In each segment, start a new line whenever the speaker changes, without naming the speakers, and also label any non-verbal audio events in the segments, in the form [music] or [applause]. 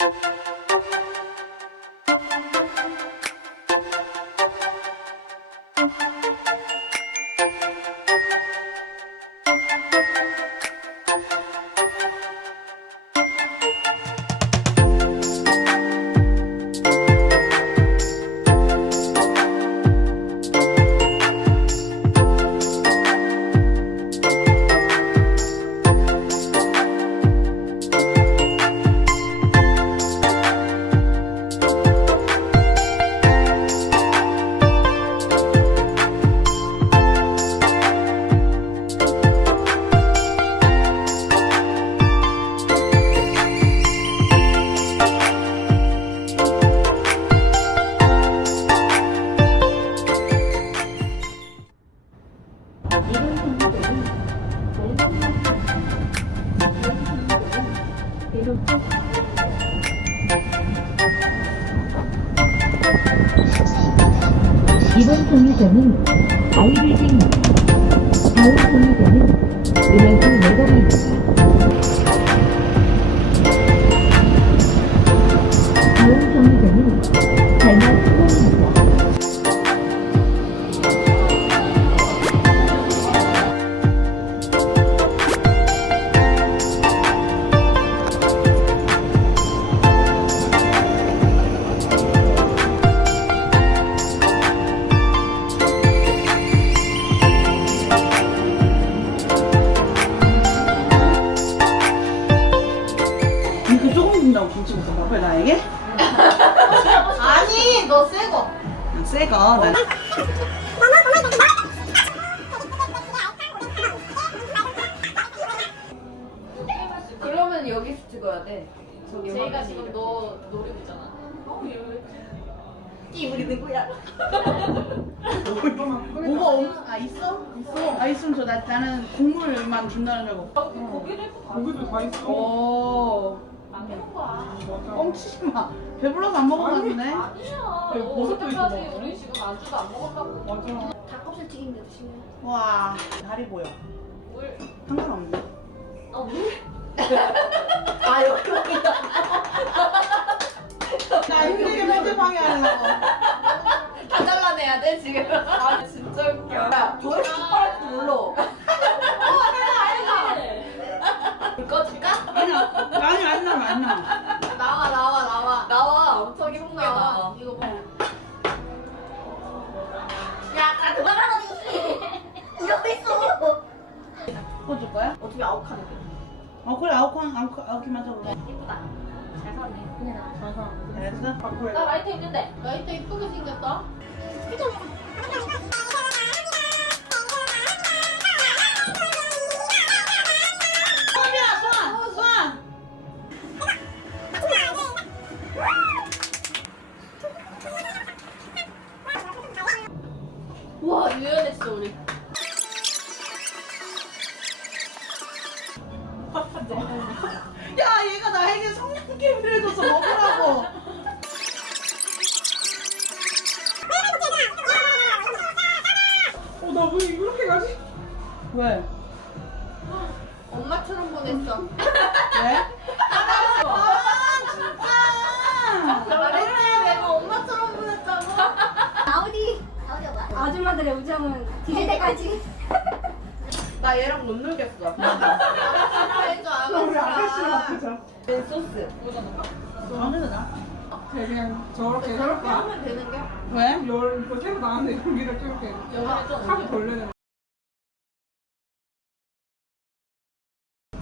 Thank you. 이번 정류장는 아이빌딩입니다. 다음 정류장은 이날 매 외곽입니다.
새거
그러면 여기서 찍어야 돼 제이가 지금 너노리 있잖아
끼 부리는 거야 뭐가 없... 아 있어? 있어 아 있으면 저 나, 나는 국물만 준다는
줄고기를
고기도 다 있어 오.
거치지
아, 마. 배불러서 안 먹어가지고. 아니,
아니야.
어떻게 하지?
우리 지금 안주도 안 먹었다고.
맞아. 닭껍질 튀긴 게시네 와.
다리 보여. 물. 상관없네. 아, 물? [laughs] 아, 여기 있다. <여기. 웃음> 나 [laughs] 힘들게 편집 방해하려고.
다 잘라내야 돼, 지금. [laughs]
아, 진짜 웃겨.
야, 저...
어줄
[laughs] 거야? 어떻게 아웃카드 어 그래 아웃카드 아웃키드 아웃카드
이쁘다 잘 샀네 그냥 잘샀잘 했어? 나 라이트 있는데 라이트 이쁘게 생겼다 [laughs]
[laughs] 야, 얘가 나에게 성냥개미를 줘서 먹으라고. [laughs] 어, 나왜 이렇게 가지? 왜?
[laughs] 엄마처럼 보냈어.
왜?
아줌마들의 우디아 우정은
디대까지나
얘랑 못 놀겠어. 우 아, 소스
저는 어. 그래, 그냥 저렇게
저렇게 하면 되는 거야?
왜? 열 세고 나왔네 여기를 [laughs] 이렇게 여기를 좀돌려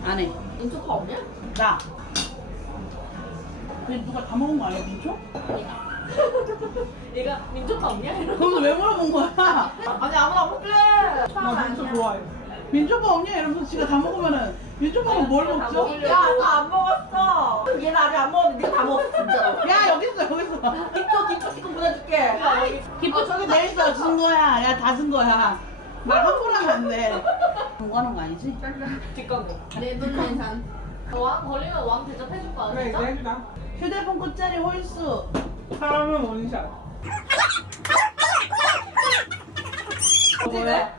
안해
민초가 없냐?
나 근데 누가 다 먹은 거 아니야 민초? [laughs] [laughs]
[laughs] 얘가 민초가 없냐? 그럼
너왜 [laughs] 물어본 거야?
[laughs] 아니 아무나 먹을래
나 민초 아니야. 좋아해 민초밥 없냐 여러분 지가 아, 다, 다 먹으면은 민주밥은뭘 먹죠?
야나 안 먹었어 얘는 아안 먹었는데 네가 다 먹었어 진짜.
야 여기 있어 여기 있어 김초 김초 식금 보내줄게 김초 아, 아, 저기 내 있어 진짜. 준 거야 야다 준 거야 나한 포라 안돼 공부하는 거 아니지?
뒷거고 내눈 괜찮 왕 걸리면 왕 대접해줄 거야네래
내가 휴대폰 끝자리 홀수 사람은 원샷 뭐래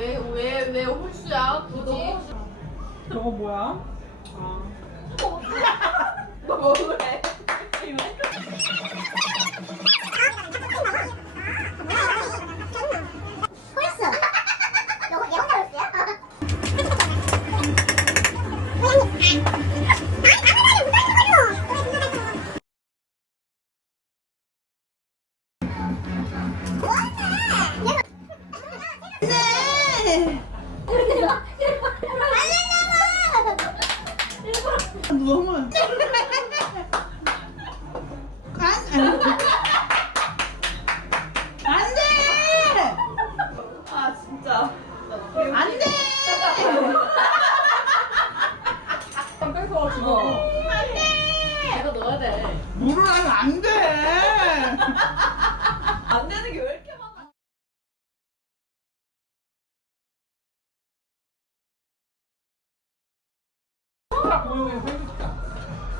왜왜왜 왜, 왜 홀수야? 도지
저거 뭐야? 아.
어. [laughs] 너 뭐래? 이거. [laughs]
궁금한. 간, 안, 안 돼!
아, 진짜.
안 돼! 안뺄것같아 물을 하면 안 돼!
안 되는 게왜 이렇게
많아?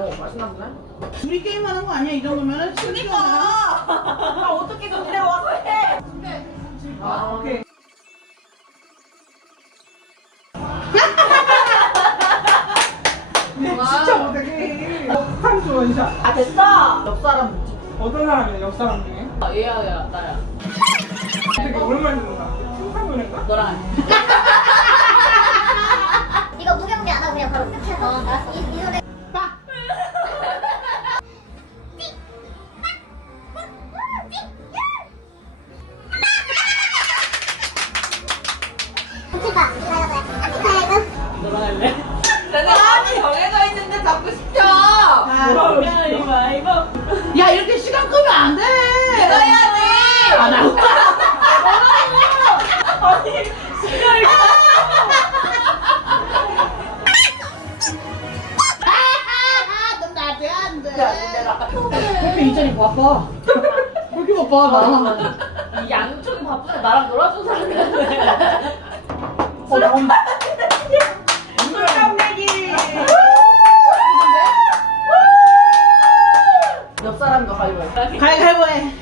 어, 맛
둘이 게임하는 거 아니야? 이 정도면은?
그니까! 어, 준비가... 아, 어떻게 그래 와서 해! 준비해, 준비해. 아, 아, 오케이.
아, 진짜 못하게 한수 원샷
아 됐어?
옆사람 어떤 사람이야 사람 중에?
어, 예, 예, 아, 얘야 얘야 나야
되게 오랜만에 듣는 충성분일까?
너랑
이거 무경비 안 하고 그냥 바로 끝에서 나왔어
안 돼! 믿어야
돼! 아, 나 웃어. 아니, 진짜 이자리
바빠. 아, 왜 이렇게 바빠? 나랑 어.
양쪽이 바쁘다. 나랑 놀아준 사람이었네. 어, 나 온다.
快开会！Hi, hi